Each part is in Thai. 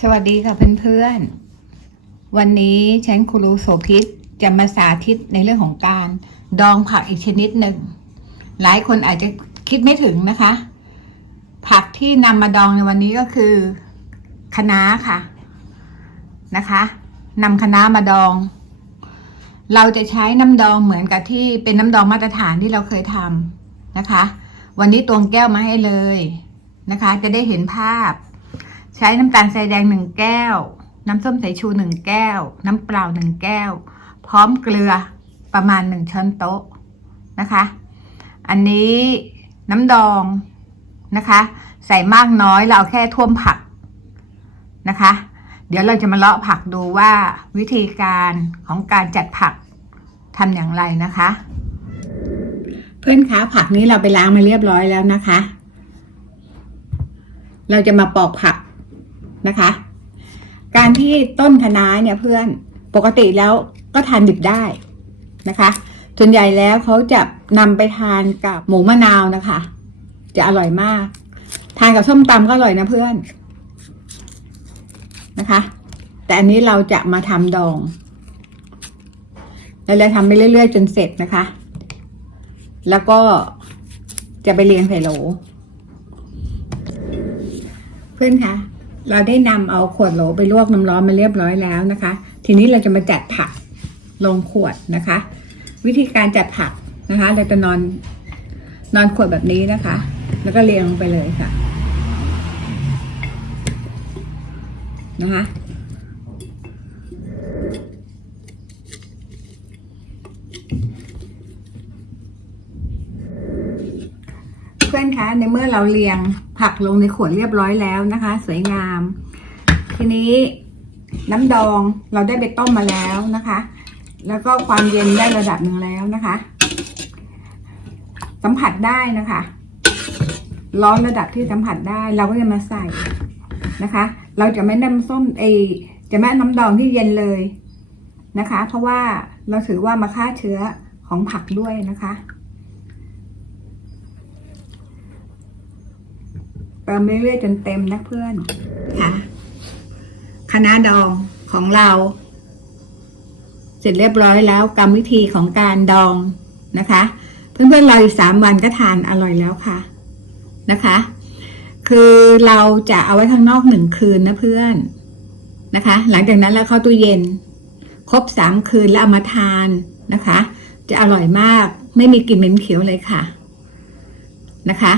สวัสดีค่ะเพื่อนๆ วันนี้ฉันครูโสภิตจะมาสาธิตในเรื่องของการ ดองผักอีกชนิดหนึ่ง หลายคนอาจจะคิดไม่ถึงนะคะ ผักที่นำมาดองในวันนี้ก็คือคะน้าค่ะนะคะนำคะน้ามาดอง เราจะใช้น้ำดองเหมือนกับที่เป็นน้ำดองมาตรฐานที่เราเคยทำนะคะ วันนี้ตวงแก้วมาให้เลยนะคะ จะได้เห็นภาพ ใช้น้ำตาลทรายแดงหนึ่งแก้ว น้ำส้มสายชูหนึ่งแก้ว น้ำเปล่าหนึ่งแก้ว พร้อมเกลือประมาณหนึ่งช้อนโต๊ะนะคะ อันนี้น้ำดองนะคะ ใส่มากน้อยเราเอาแค่ท่วมผักนะคะ เดี๋ยวเราจะมาเลาะผักดูว่าวิธีการของการจัดผักทำอย่างไรนะคะ เพื่อนคะผักนี้เราไปล้างมาเรียบร้อยแล้วนะคะ เราจะมาปอกผัก นะคะ การที่ต้นคะน้าเนี่ยเพื่อนปกติแล้วก็ทานดิบได้นะคะส่วนใหญ่แล้วเขาจะนำไปทานกับหมูมะนาวนะคะ จะอร่อยมาก ทานกับส้มตำก็อร่อยนะเพื่อนนะคะ แต่อันนี้เราจะมาทำดองเราเลยทำไปเรื่อยๆจนเสร็จนะคะ แล้วก็จะไปเรียงใส่โหล เพื่อนคะ เราได้นำเอาขวดโหลไปลวกน้ำร้อนมาเรียบร้อยแล้วนะคะ ทีนี้เราจะมาจัดผักลงขวดนะคะ วิธีการจัดผักนะคะ เราจะนอนนอนขวดแบบนี้นะคะ แล้วก็เรียงลงไปเลยค่ะนะคะ พื่อนคะในเมื่อเราเรียงผักลงในขวดเรียบร้อยแล้วนะคะ สวยงาม ทีนี้น้ำดองเราได้ไปต้มมาแล้วนะคะ แล้วก็ความเย็นได้ระดับหนึ่งแล้วนะคะ สัมผัสได้นะคะ ร้อนระดับที่สัมผัสได้เราก็จะมาใส่นะคะ เราจะไม่น้ำส้มเอจะไม่น้ำดองที่เย็นเลยนะคะ เพราะว่าเราถือว่ามาฆ่าเชื้อของผักด้วยนะคะ เติมเรื่อยๆจนเต็มนะเพื่อนค่ะคณะดองของเรา เสร็จเรียบร้อยแล้วกรรมวิธีของการดองนะคะ เพื่อนๆเราอีกสามวันก็ทานอร่อยแล้วค่ะนะคะ คือเราจะเอาไว้ข้างนอกหนึ่งคืนนะเพื่อนนะคะ หลังจากนั้นเราเข้าตู้เย็น ครบสามคืนแล้วเอามาทานนะคะ จะอร่อยมากไม่มีกลิ่นเหม็นเขียวเลยค่ะนะคะ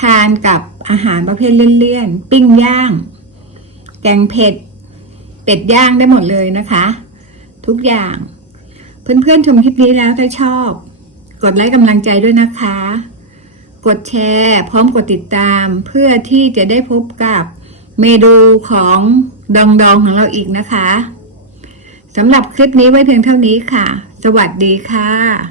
ทานกับอาหารประเภทเลี่ยนๆ ปิ้งย่าง แกงเผ็ด เป็ดย่างได้หมดเลยนะคะ ทุกอย่าง เพื่อนๆชมคลิปนี้แล้วถ้าชอบ กดไลค์กำลังใจด้วยนะคะ กดแชร์ พร้อมกดติดตามเพื่อที่จะได้พบกับเมนูของดองดองๆของเราอีกนะคะสำหรับคลิปนี้ไว้เพียงเท่านี้ค่ะ สวัสดีค่ะ